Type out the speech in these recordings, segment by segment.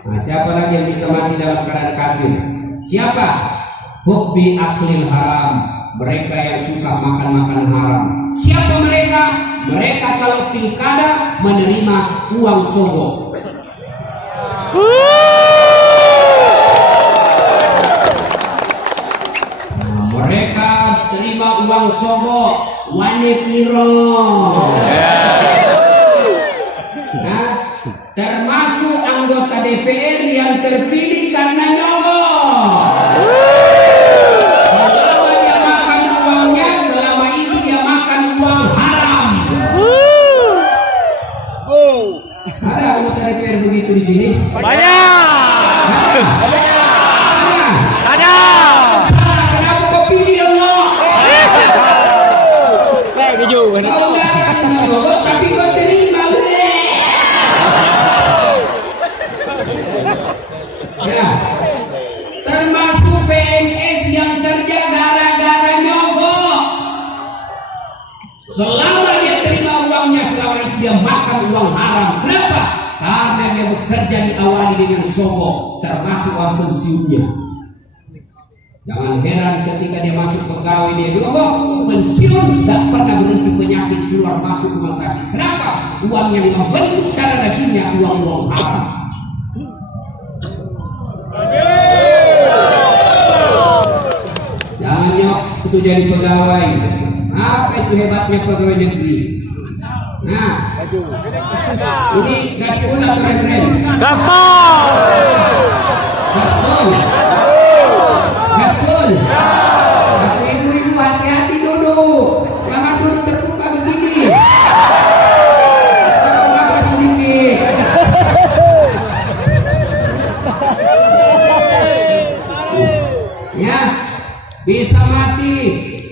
Nah, siapa lagi yang bisa mati dalam keadaan kafir? Siapa? Hubbi aklil haram, mereka yang suka makan-makan haram. Siapa mereka? Mereka kalau pilkada menerima uang sogok. Nah, mereka terima uang sogok, wane piro. Nah, termasuk anggota DPR yang terpilih karena nyogok. Selama dia makan uangnya, selama itu dia makan uang haram. Ada anggota DPR begitu di sini? Banyak. Ada. Salah, kenapa kau pilih Allah? Kau nggak akan nyogok, tapi kau terima ya. Termasuk PNS yang kerja gara-gara nyogok. Selama dia terima uangnya, selama itu dia makan uang haram. Kenapa? Karena dia bekerja diawali dengan sogok, termasuk uang pensiunnya. Jangan heran ketika dia masuk pegawai dia nyogok, pensiun tak pernah berhenti penyakit, keluar masuk rumah sakit. Kenapa? Uang yang membentuk darah dagingnya uang-uang haram. Jangan nyok itu jadi pegawai. Apa itu hebatnya pegawai negeri? Nah, ini gaspol atau refren? Gaspol. Gaspol. Gaspol. Tapi ibu-ibu hati-hati duduk. Jangan duduk terbuka begini. Kenapa sedikit? Ya, bisa mati.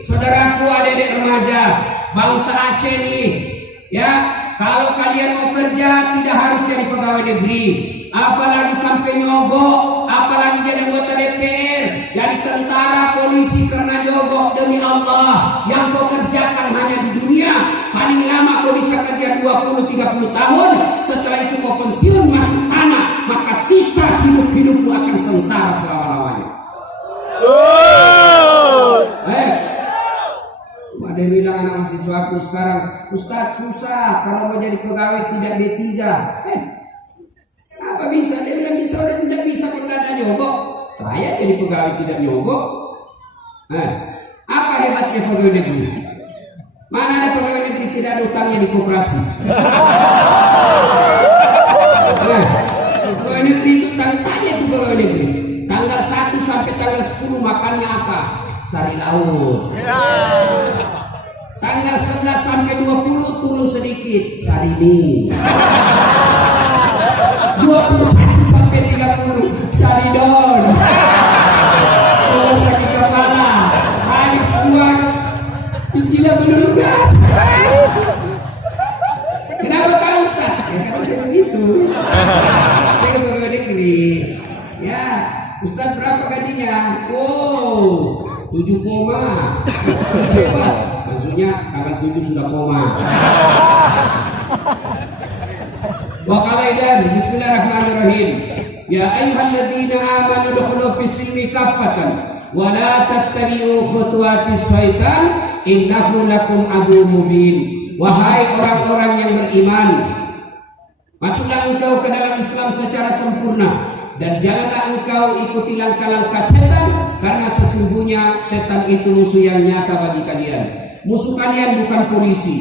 Saudaraku, adik-adik remaja bangsa Aceh nih. Ya, kalau kalian mau kerja tidak harus jadi pegawai negeri, apalagi sampai nyogok, apalagi jadi anggota DPR, jadi tentara, polisi karena nyogok. Demi Allah, yang kau kerjakan hanya di dunia. Paling lama kau bisa kerja 20-30 tahun. Setelah itu kau pensiun masuk tanah, maka sisa hidup-hidupmu akan sengsara selama-lamanya. Ada yang bilang anak mahasiswaku sekarang, Ustadz susah kalau mau jadi pegawai tidak D3. Apa bisa? Dia bilang bisa, orang tidak bisa karena ada nyogok. Saya jadi pegawai tidak nyogok. Apa hebatnya pegawai negeri? Mana ada pegawai negeri tidak ada utangnya di koperasi? Pegawai negeri itu tanya tuh pegawai negeri. Tanggal 1 sampai tanggal 10 makannya apa? Sari laut. Tanggal 11 sampai 20 turun sedikit, sari mie. 21 sampai 30 sari don. Kalau sakit kepala, habis uang, cicilan belum lunas. Kenapa tahu Ustaz? Ya karena saya begitu. Saya pegawai negeri. Ya, Ustaz berapa gajinya? Oh, 7 koma. Hebat. Maksudnya tanggal 7 sudah koma. Wa qala bismillahirrahmanirrahim. Ya ayyuhalladzina amanu dukhulu fis-silmi kaffatan wa la tattabi'u khutuwatis syaitan innahu lakum aduwwun mubin. Wahai orang-orang yang beriman, masuklah engkau ke dalam Islam secara sempurna dan janganlah engkau ikuti langkah-langkah setan, karena sesungguhnya setan itu musuh yang nyata bagi kalian. Musuh kalian bukan polisi,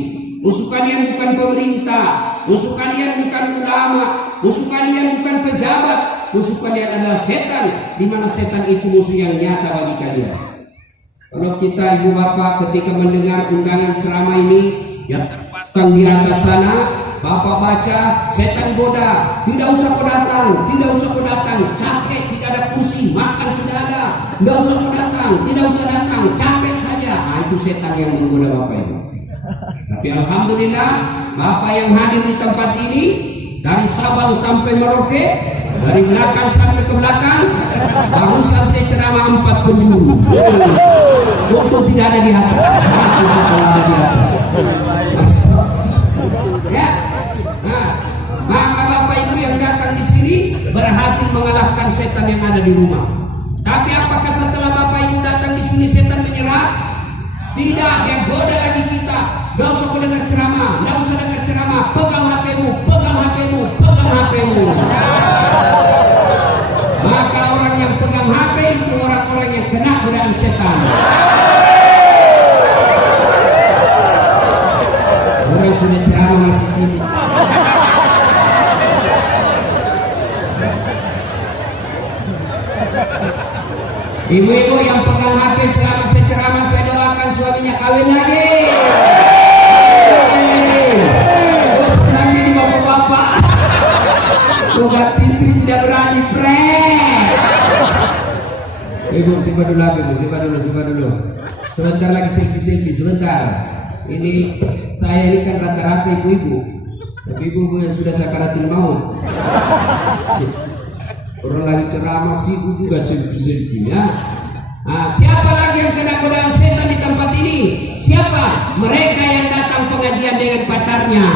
musuh kalian bukan pemerintah, musuh kalian bukan ulama, musuh kalian bukan pejabat, musuh kalian adalah setan, di mana setan itu musuh yang nyata bagi kalian. Kalau kita ibu bapak ketika mendengar undangan ceramah ini yang terpasang di atas sana, bapak baca, setan goda, tidak usah kau datang, tidak usah kau datang, capek, tidak ada kursi, makan tidak ada, tidak usah kau datang, tidak usah datang, capek saja. Nah, itu setan yang menggoda bapak ini. Tapi alhamdulillah, bapak yang hadir di tempat ini dari Sabang sampai Merauke, dari belakang sampai ke belakang, barusan saya ceramah 4 penjuru. Foto tidak ada di atas. Ya, nah, maka bapak ibu yang datang di sini berhasil di rumah. Tapi apakah setelah Bapak Ibu datang di sini setan menyerah? Tidak, dia goda lagi kita. Gak usah dengar ceramah, gak usah dengar ceramah. Pegang HP-mu, pegang HP-mu, pegang HP-mu. Maka orang yang pegang HP itu orang-orang yang kena godaan setan. Orang sudah ceramah masih sibuk. Ibu-ibu yang pegang HP selama saya ceramah, saya doakan suaminya kawin lagi. Sekarang ini bapak-bapak. Tugas istri tidak berani, prank. Ibu, simpan dulu HP, simpan dulu. Sebentar lagi selfie, sebentar. Ini saya ini kan rata-rata ibu-ibu. Tapi ibu-ibu yang sudah sakaratul maut. Orang lagi ceramah sibuk juga selfie ya. Nah, siapa lagi yang kena godaan setan di tempat ini? Siapa? Mereka yang datang pengajian dengan pacarnya.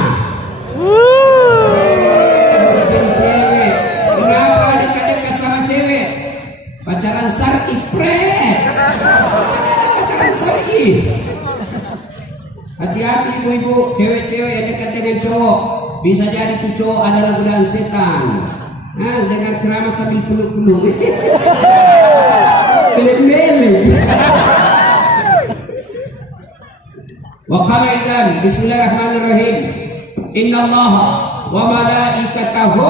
Cewek, kenapa dekat-dekat sama cewek? Pacaran syar'i, pacaran syar'i. Hati-hati ibu-ibu, cewek-cewek yang dekat dengan cowok. Bisa jadi tuh cowok adalah godaan setan. Nah, dengan ceramah sambil peluk-peluk. Belek-belek. Wa qala idzan bismillahirrahmanirrahim. Innallaha wa malaikatahu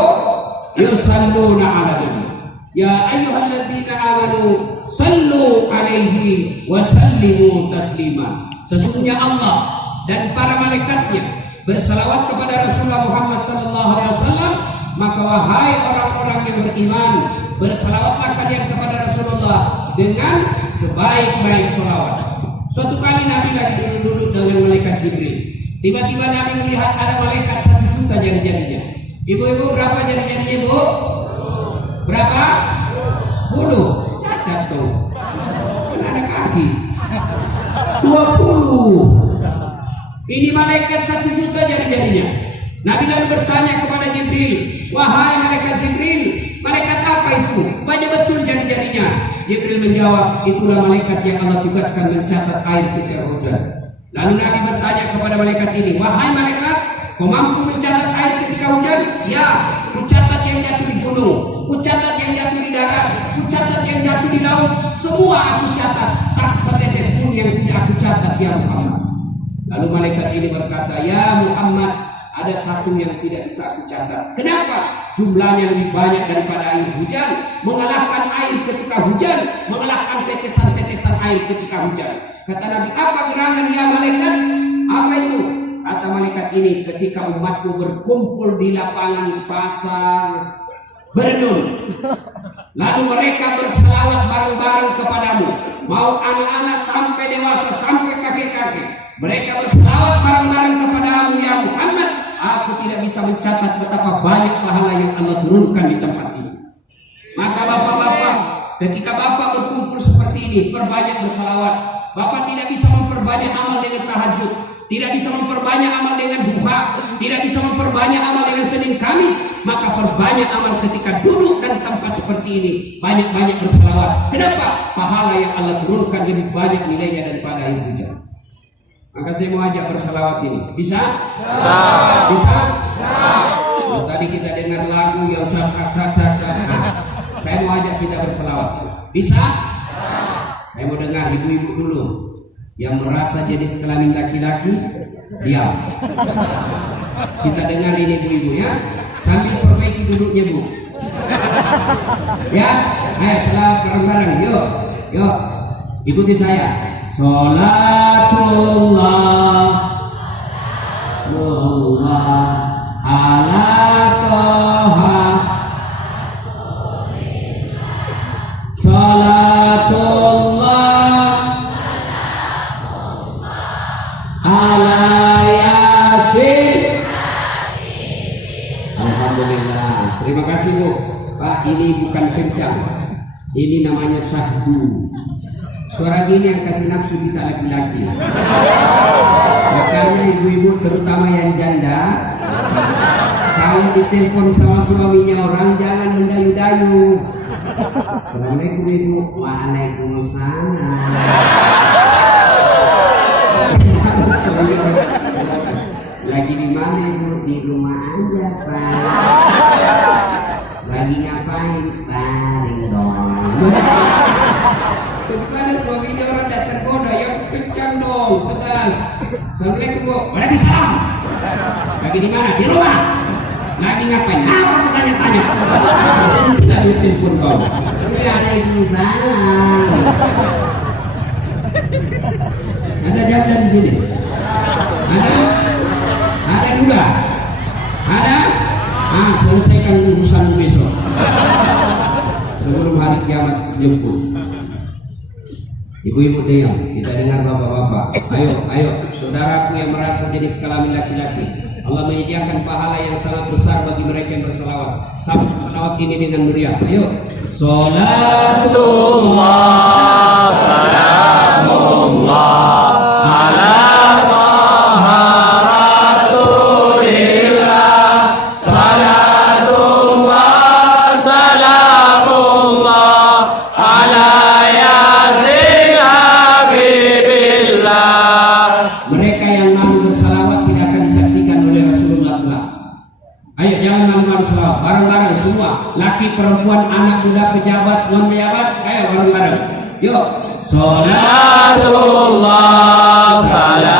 yusalluna 'alan nabi. Ya ayyuhalladzina amanu sallu 'alaihi wa sallimu taslima. Sesungguhnya Allah dan para malaikatnya berselawat kepada Rasulullah Muhammad sallallahu alaihi wasallam. Maka wahai orang-orang yang beriman, berselawatlah kalian kepada Rasulullah dengan sebaik-baik selawat. Suatu kali Nabi lagi duduk-duduk dengan malaikat Jibril. Tiba-tiba Nabi melihat ada malaikat 1 juta jari-jarinya. Ibu-ibu berapa jari-jarinya, Bu? Berapa? 10. Cacat tuh. Kan ada kaki. 20. Ini malaikat 1 juta jari-jarinya. Nabi lalu bertanya kepada Jibril, wahai malaikat Jibril, malaikat apa itu? Banyak betul jari-jarinya. Jibril menjawab, itulah malaikat yang Allah tugaskan mencatat air ketika hujan. Lalu Nabi bertanya kepada malaikat ini, wahai malaikat, kau mampu mencatat air ketika hujan? Ya, ku catat yang jatuh di gunung, ku catat yang jatuh di darat, ku catat yang jatuh di laut, semua aku catat, tak setetes pun yang tidak aku catat, ya Muhammad. Lalu malaikat ini berkata, ya Muhammad, ada satu yang tidak bisa aku catat. Kenapa? Jumlahnya lebih banyak daripada air hujan, mengalahkan air ketika hujan, mengalahkan tetesan-tetesan air ketika hujan. Kata Nabi, apa gerangan ya malaikat? Apa itu? Kata malaikat ini, ketika umatku berkumpul di lapangan pasar berenung, lalu mereka berselawat bareng-bareng kepadamu, mau anak-anak sampai dewasa sampai kakek-kakek, mereka berselawat bareng-bareng kepadamu ya Muhammad. Aku tidak bisa mencatat betapa banyak pahala yang Allah turunkan di tempat ini. Maka bapak-bapak, ketika bapak berkumpul seperti ini, perbanyak berselawat. Bapak tidak bisa memperbanyak amal dengan tahajud, tidak bisa memperbanyak amal dengan duha, tidak bisa memperbanyak amal dengan Senin Kamis. Maka perbanyak amal ketika duduk dan tempat seperti ini, banyak-banyak berselawat. Kenapa? Pahala yang Allah turunkan lebih banyak nilainya daripada air hujan. Maka saya mau ajak berselawat ini. Bisa? Bisa? Bisa? Oh, tadi kita dengar lagu yang cak-cak-cak. Saya mau ajak kita berselawat. Bisa? Saya mau dengar ibu-ibu dulu yang merasa jadi sekelamin laki-laki, diam. Kita dengar ini ibu-ibu ya. Sambil perbaiki duduknya, Bu. Ya, ayo selawat bareng-bareng. Yuk, yuk. Ikuti saya. Salatullah ala Toha, salatullah ala Yasin. Alhamdulillah. Terima kasih Bu. Pak, ini bukan kencang, ini namanya syahdu. Suara gini yang kasih nafsu kita laki-laki. Makanya ibu-ibu terutama yang janda, kalau ditelepon sama suaminya orang jangan mendayu-dayu. Assalamualaikum Ibu. Waalaikumsalam. Lagi di mana Ibu? Di rumah aja Pak. Lagi ngapain? Paling dong. Bagaimana suaminya orang datang goda yang kencang dong, tegas. Assalamualaikum Bu. Waalaikumsalam. Lagi di mana? Di rumah. Lagi ngapain? Apa tanya-tanya? Tidak ada telepon kau. Waalaikumsalam. Ada janda di sini? Ada? Ada juga? Ada? Ah, selesaikan urusan besok. Sebelum hari kiamat jemput. Ibu-ibu diam, kita dengar bapak-bapak. Ayo, saudaraku yang merasa jenis kelamin laki-laki. Allah menyediakan pahala yang sangat besar bagi mereka yang berselawat. Sambut selawat ini dengan meriah. Ayo. Salatullah salamullah ala Taha Rasulillah. Salatullah salamullah ala Yasin Habibillah. Mereka yang malu bersalawat tidak akan disaksikan oleh Rasulullah. Ayo jangan malu-malu salawat. Bareng-bareng semua. Laki, perempuan, anak muda, pejabat, non pejabat. Ayo bareng-bareng. Yuk. Salatullah salam